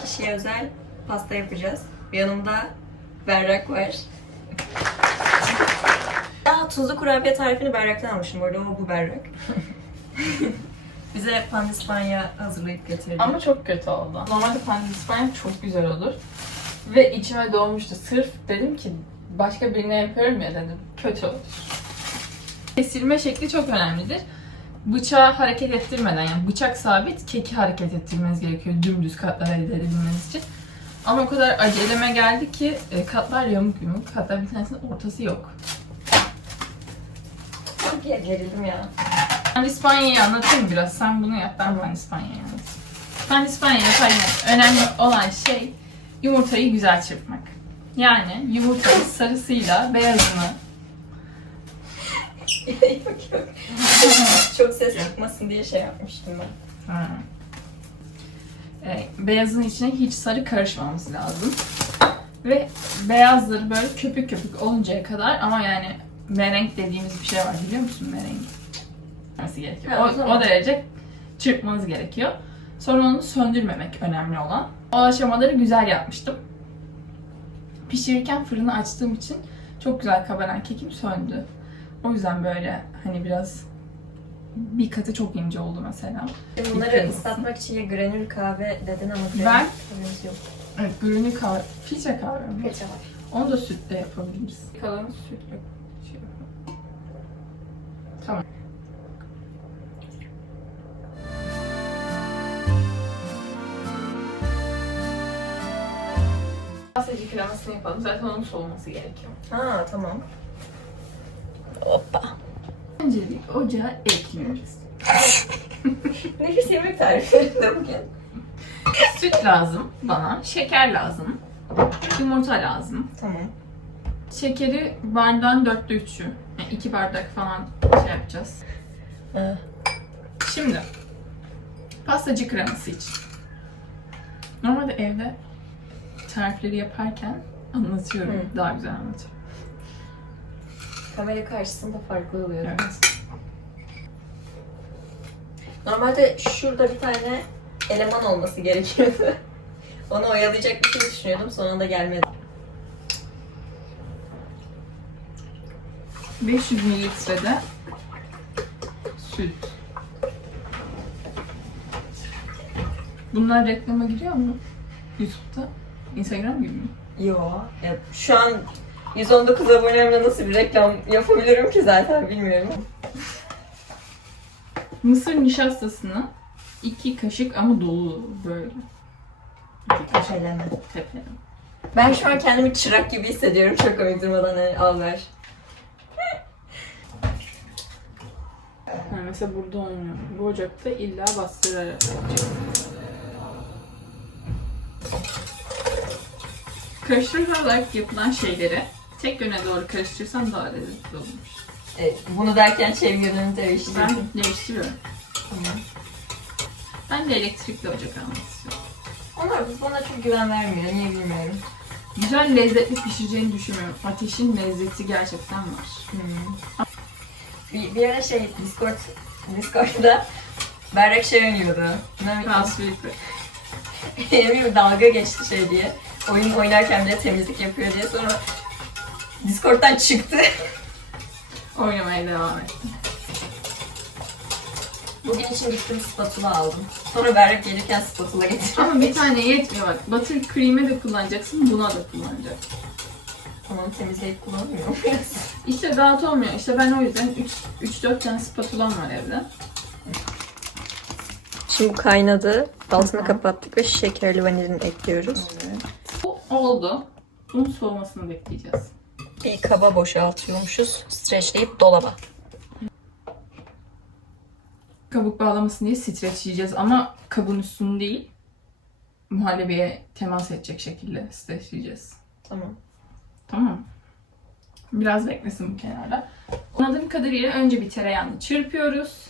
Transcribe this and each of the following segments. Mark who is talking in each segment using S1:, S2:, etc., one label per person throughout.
S1: kişiye özel pasta yapacağız. Yanımda Berrak var. Aa, tuzlu kurabiye tarifini Berrak'tan almışım bu arada ama bu Berrak. Bize pandispanya hazırlayıp getirdi.
S2: Ama çok kötü oldu. Normalde pandispanya çok güzel olur. Ve içime doğmuştu. Sırf dedim ki başka birine yapıyorum ya dedim. Kötü olur. Kesilme şekli çok önemlidir. Bıçağı hareket ettirmeden yani bıçak sabit keki hareket ettirmeniz gerekiyor dümdüz katlar elde edebilmeniz için. Ama o kadar aceleme geldi ki e, katlar yamuk yumuk. Hatta bir tanesinin ortası yok.
S1: Çok ya gerildim ya.
S2: Pandispanya'yı anlatayım biraz. Sen bunu yap, ben pandispanya'yı anlatayım. Pandispanya yaparken önemli olan şey yumurtayı güzel çırpmak. Yani yumurtanın sarısıyla beyazını
S1: yok yok. Çok ses çıkmasın diye şey yapmıştım ben.
S2: Ha. E, beyazın içine hiç sarı karışmaması lazım. Ve beyazları böyle köpük köpük oluncaya kadar ama yani merenk dediğimiz bir şey var biliyor musun merenk? Nasıl gerekiyor?
S1: Ha,
S2: o,
S1: o
S2: derece çırpmanız gerekiyor. Sonra onu söndürmemek önemli olan. O aşamaları güzel yapmıştım. Pişirirken fırını açtığım için çok güzel kabaran kekim söndü. O yüzden böyle hani biraz bir katı çok ince oldu mesela.
S1: Şimdi bunları ıslatmak için ya granül kahve dedin ama granül
S2: Ben-
S1: kahvemiz yok.
S2: Evet, granül kahve, filtre kahve mi?
S1: Peçe var.
S2: Onu da sütle yapabiliriz. Kalanı sütle şey yapalım. Tamam. Pastacı kremasını yapalım. Zaten onun soğuması gerekiyor.
S1: Ha tamam. Hoppa.
S2: Öncelik ocağa ekliyoruz.
S1: Nefis yemek tariflerinde bugün.
S2: Süt lazım bana, şeker lazım, yumurta lazım.
S1: Tamam.
S2: Şekeri bardağın dörtte üçü. Yani iki bardak falan şey yapacağız.
S1: Ee,
S2: Şimdi pastacı kreması için. Normalde evde tarifleri yaparken anlatıyorum.
S1: Hı.
S2: Daha güzel anlatıyorum.
S1: Kamera karşısında farklı oluyor.
S2: Evet.
S1: Normalde şurada bir tane eleman olması gerekiyordu. Onu oyalayacak bir şey düşünüyordum. Son anda gelmedi.
S2: 500 mililitrede süt. Bunlar reklama giriyor mu? YouTube'da? Instagram gibi mi?
S1: Yo. Ya şu an 119 abonemle nasıl bir reklam yapabilirim ki zaten bilmiyorum.
S2: Mısır nişastasını iki kaşık ama dolu böyle. İki kaşık
S1: Tepeleme.
S2: tepeleme.
S1: Ben şu an kendimi çırak gibi hissediyorum çok komik durmadan hani al ver.
S2: Ha, mesela burada olmuyor. Bu ocakta illa bastırarak yapacağız. Karıştırarak yapılan şeyleri tek yöne doğru karıştırırsan daha lezzetli olmuş.
S1: Evet, bunu derken değiştirdim.
S2: Ben değiştiriyorum. Ben de elektrikli ocak almak istiyorum.
S1: Onlar bana çok güven vermiyor. Niye bilmiyorum.
S2: Güzel lezzetli pişireceğini düşünmüyorum. Ateşin lezzeti gerçekten var.
S1: Hmm. Bir, bir ara şey Discord Discord'da Berrak şey oynuyordu. Ne Benim bir dalga geçti şey diye. Oyun oynarken bile temizlik yapıyor diye. Sonra Discord'dan çıktı.
S2: oynamaya devam et.
S1: Bugün için gittim spatula aldım. Sonra Berrak gelirken spatula getirdi.
S2: Ama bir tane yetmiyor bak. Buttercream'e de kullanacaksın, buna da kullanacaksın.
S1: Tamam temizleyip kullanmıyor muyuz?
S2: İşte rahat olmuyor. İşte ben o yüzden 3-4 tane spatulam var evde.
S1: Şimdi bu kaynadı. Altını kapattık ve şekerli vanilin ekliyoruz.
S2: Bu oldu. Bunun soğumasını bekleyeceğiz.
S1: Bir kaba boşaltıyormuşuz. Streçleyip dolaba.
S2: Kabuk bağlamasın diye streçleyeceğiz ama kabın üstünü değil, muhallebiye temas edecek şekilde streçleyeceğiz.
S1: Tamam.
S2: Tamam mı? Biraz beklesin bu kenarda. Anladığım kadarıyla önce bir tereyağını çırpıyoruz.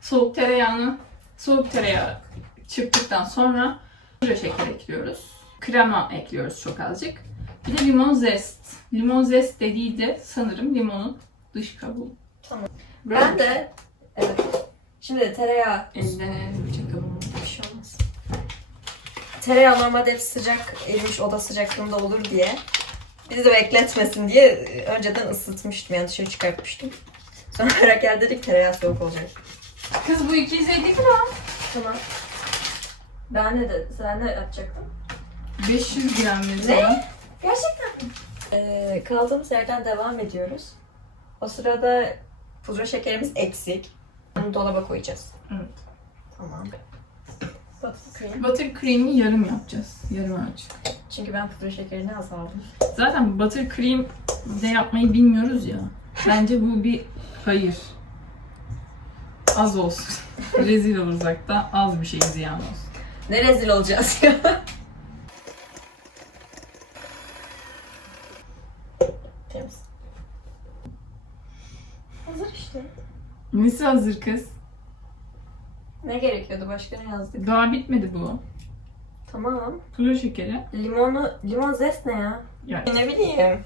S2: Soğuk tereyağını, soğuk tereyağı çırptıktan sonra pudra ekliyoruz. Krema ekliyoruz çok azıcık. Bir de limon zest. Limon zest dediği de sanırım limonun dış kabuğu.
S1: Tamam. Ben de evet. Şimdi de tereyağı
S2: elinden el bıçak kabuğunu.
S1: bir şey olmaz. tereyağı normalde hep sıcak erimiş oda sıcaklığında olur diye bizi de bekletmesin diye önceden ısıtmıştım yani dışarı çıkartmıştım. Sonra merak gel dedik tereyağı soğuk olacak.
S2: Kız bu 250 gram.
S1: Tamam. Ben ne de sen ne yapacaktın?
S2: 500 gram dedi.
S1: Ne? Gerçekten mi? Ee, kaldığımız yerden devam ediyoruz. O sırada pudra şekerimiz eksik. Onu dolaba koyacağız.
S2: Evet.
S1: Tamam.
S2: Butter cream'i yarım yapacağız. Yarım ölçü.
S1: Çünkü ben pudra şekerini az aldım.
S2: Zaten butter cream de yapmayı bilmiyoruz ya. Bence bu bir hayır. Az olsun. Rezil olursak da az bir şey ziyan olsun.
S1: Ne rezil olacağız ya. Temiz. Hazır işte.
S2: Nesi hazır kız?
S1: Ne gerekiyordu? Başka ne yazdık?
S2: Daha bitmedi bu.
S1: Tamam.
S2: Pudra şekeri.
S1: Limonu, limon zest ne ya?
S2: Yani
S1: Ne bileyim.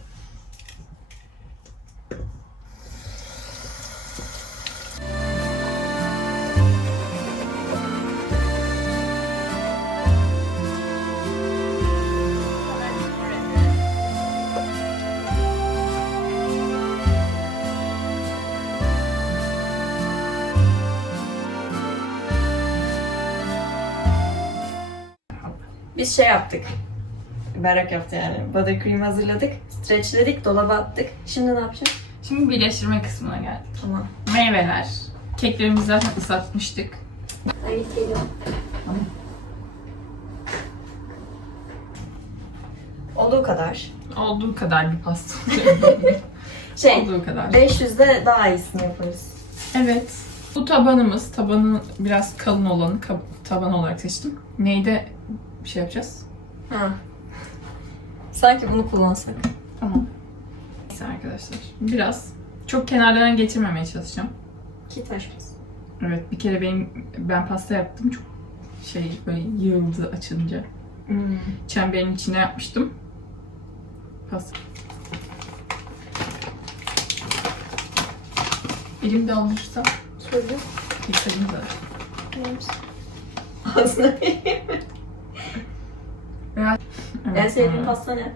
S1: Biz şey yaptık. Berrak yaptı yani. Buttercream hazırladık. Streçledik, dolaba attık. Şimdi ne yapacağız?
S2: Şimdi birleştirme kısmına geldik.
S1: Tamam.
S2: Meyveler. Keklerimizi zaten ıslatmıştık.
S1: Evet geliyorum.
S2: Tamam.
S1: Olduğu kadar.
S2: Olduğu kadar bir pasta.
S1: Şey,
S2: Olduğu kadar.
S1: 500'de daha iyisini yaparız.
S2: Evet. Bu tabanımız. Tabanı biraz kalın olanı kab- taban olarak seçtim. Neyde bir şey yapacağız?
S1: Ha. Sanki bunu kullansak.
S2: Tamam. Neyse arkadaşlar. Biraz çok kenarlardan geçirmemeye çalışacağım.
S1: Ki taşmasın.
S2: Evet bir kere benim ben pasta yaptım çok şey böyle yığıldı açınca.
S1: Hmm.
S2: Çemberin içine yapmıştım. Pasta. Elimde olmuşsa
S1: Söyle.
S2: yıkarım da.
S1: Ağzına mi? En sevdiğin pasta ne?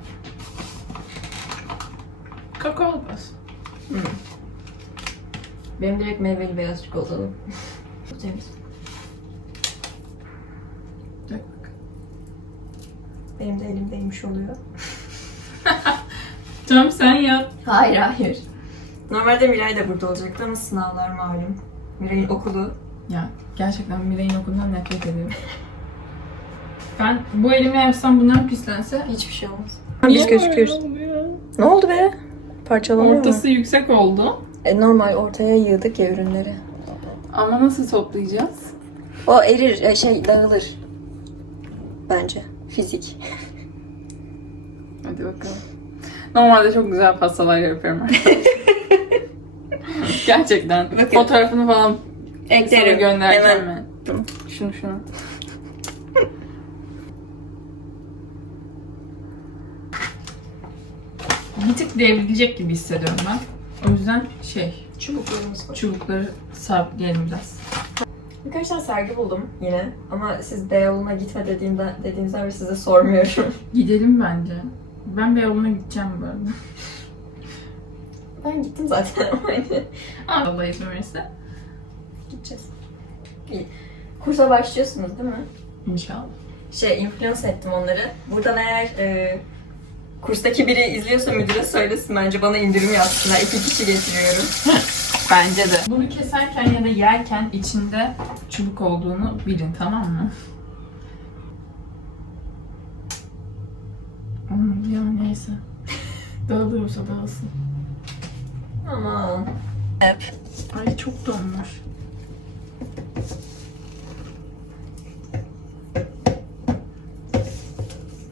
S2: Kakao pasta.
S1: Hmm. Benim direkt meyveli beyaz çikolatalı. Bu temiz. Benim de elimdeymiş oluyor.
S2: Tamam sen yap.
S1: Hayır hayır. Normalde Miray da burada olacaktı ama sınavlar malum. Miray'ın okulu.
S2: Ya gerçekten Miray'ın okulundan nefret ediyorum. ben bu elimle yapsam bunlar pislense
S1: Hiçbir şey olmaz.
S2: Niye
S1: Ne oldu be? Parçalanıyor
S2: Ortası yüksek oldu.
S1: E, normal ortaya yığdık ya ürünleri.
S2: Ama nasıl toplayacağız?
S1: O erir, e, şey dağılır. Bence. Fizik.
S2: Hadi bakalım. Normalde çok güzel pastalar yapıyorum arkadaşlar. Gerçekten.
S1: Bakın.
S2: Fotoğrafını falan sana
S1: Eklerim.
S2: göndereceğim
S1: Hemen.
S2: ben. Şunu şunu. Bir tık devrilecek gibi hissediyorum ben. O yüzden şey,
S1: Çubuklarımız var.
S2: çubukları sabitleyelim biraz.
S1: Birkaç tane sergi buldum yine. Ama siz Beyoğlu'na gitme dediğimden, dediğinizden beri size sormuyorum.
S2: Gidelim bence. Ben Beyoğlu'na gideceğim bu arada.
S1: ben gittim zaten ama hani
S2: Allah izin verirse.
S1: gideceğiz. İyi. Kursa başlıyorsunuz değil mi?
S2: İnşallah.
S1: Şey, influence ettim onları. Buradan eğer e, kurstaki biri izliyorsa müdüre söylesin bence bana indirim yapsınlar. İki kişi getiriyorum.
S2: Bence de. Bunu keserken ya da yerken içinde çubuk olduğunu bilin tamam mı? Ya neyse. Dağılıyorsa dağılsın.
S1: Aman. Hep.
S2: Ay çok donmuş.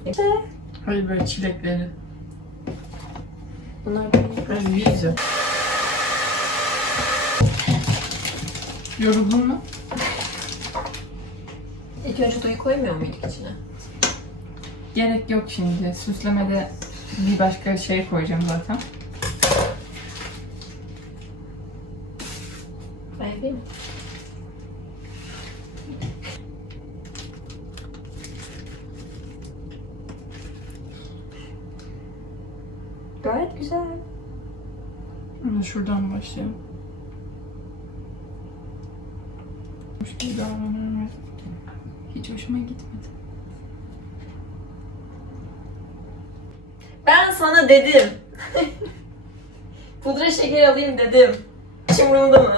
S1: İşte
S2: Hayır böyle çilekleri.
S1: bunlar
S2: Biraz iyice. Yoruldun mu?
S1: İlk önce duyu koymuyor muyduk içine?
S2: Gerek yok şimdi. Süslemede bir başka şey koyacağım zaten.
S1: Ben yapayım mı?
S2: Hiç hoşuma gitmedi.
S1: Ben sana dedim. Pudra şeker alayım dedim. Umurumda mı?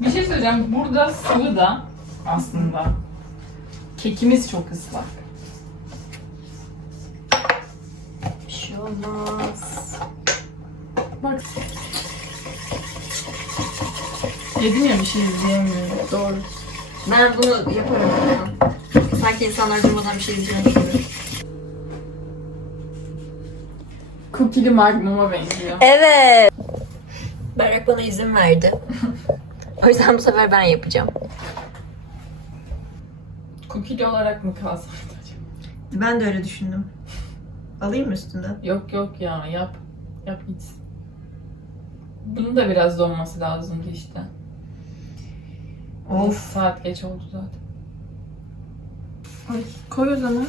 S2: Bir şey söyleyeceğim. Burada sıvı da aslında. Kekimiz çok ıslak.
S1: Bir şey olmaz.
S2: Bak. Yedim ya bir şey izleyemiyorum. Doğru.
S1: Ben bunu yaparım. Sanki insanlar durmadan bir şey diyeceğim gibi.
S2: Cookie'li magnum'a benziyor.
S1: Evet. Berrak bana izin verdi. o yüzden bu sefer ben yapacağım.
S2: Cookie'li olarak mı kalsaydı acaba?
S1: Ben de öyle düşündüm. Alayım mı üstünden?
S2: Yok yok ya yap. Yap gitsin. Bunun da biraz donması lazımdı işte. Of saat geç oldu zaten. Ay, koy o zaman.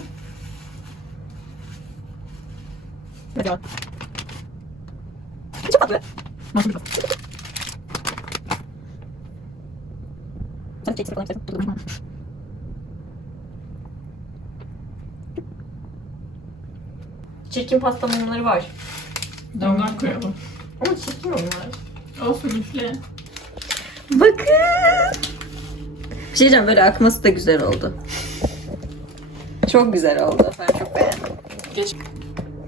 S1: Çok tatlı. Sen çek falan istersen. Çirkin pasta mumları var.
S2: Damdan koyalım.
S1: Ama çirkin onlar.
S2: Olsun üfle.
S1: Bakın. Bir şey diyeceğim böyle akması da güzel oldu. Çok güzel oldu. Ben çok beğendim.
S2: Geç.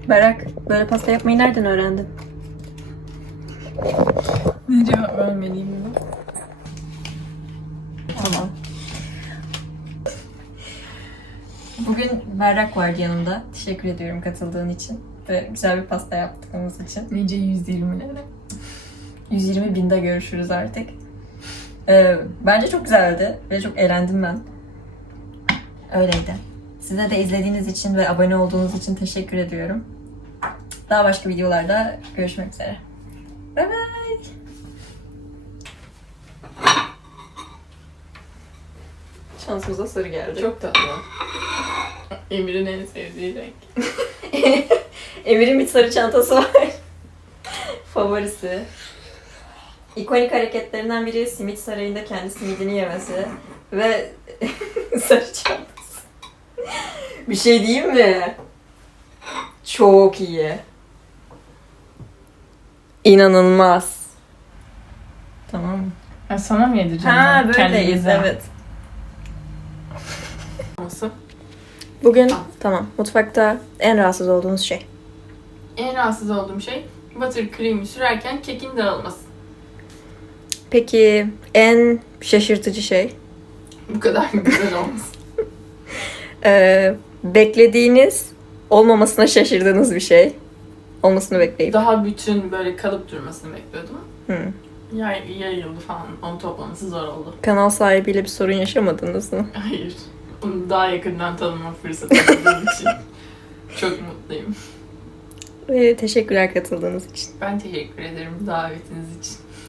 S1: Berak böyle pasta yapmayı nereden öğrendin?
S2: Ne cevap vermeliyim buna? Tamam.
S1: Bugün Berrak vardı yanımda. Teşekkür ediyorum katıldığın için. Ve güzel bir pasta yaptığımız için.
S2: Nice 120'lere.
S1: 120 binde görüşürüz artık. Ee, bence çok güzeldi ve çok eğlendim ben. Öyleydi. Size de izlediğiniz için ve abone olduğunuz için teşekkür ediyorum. Daha başka videolarda görüşmek üzere. Bye bye. Şansımıza sarı geldi.
S2: Çok tatlı. Emir'in en sevdiği renk.
S1: Emir'in bir sarı çantası var. Favorisi. İkonik hareketlerinden biri simit sarayında kendi simidini yemesi ve sarı çantası. Bir şey diyeyim mi? Çok iyi. İnanılmaz. Tamam mı?
S2: Ha, sana mı yedireceğim?
S1: Ha
S2: ben?
S1: böyleyiz evet.
S2: Nasıl?
S1: Bugün tamam mutfakta en rahatsız olduğunuz şey.
S2: En rahatsız olduğum şey buttercream'i sürerken kekin dağılması.
S1: Peki en şaşırtıcı şey?
S2: Bu kadar mı güzel olması?
S1: Ee, beklediğiniz olmamasına şaşırdığınız bir şey. Olmasını bekleyip.
S2: Daha bütün böyle kalıp durmasını bekliyordum.
S1: Hı.
S2: Yay, yayıldı falan. Onu toplaması zor oldu.
S1: Kanal sahibiyle bir sorun yaşamadınız mı?
S2: Hayır. Onu daha yakından tanıma fırsatı bulduğum için çok mutluyum.
S1: Ee, teşekkürler katıldığınız için.
S2: Ben teşekkür ederim davetiniz için.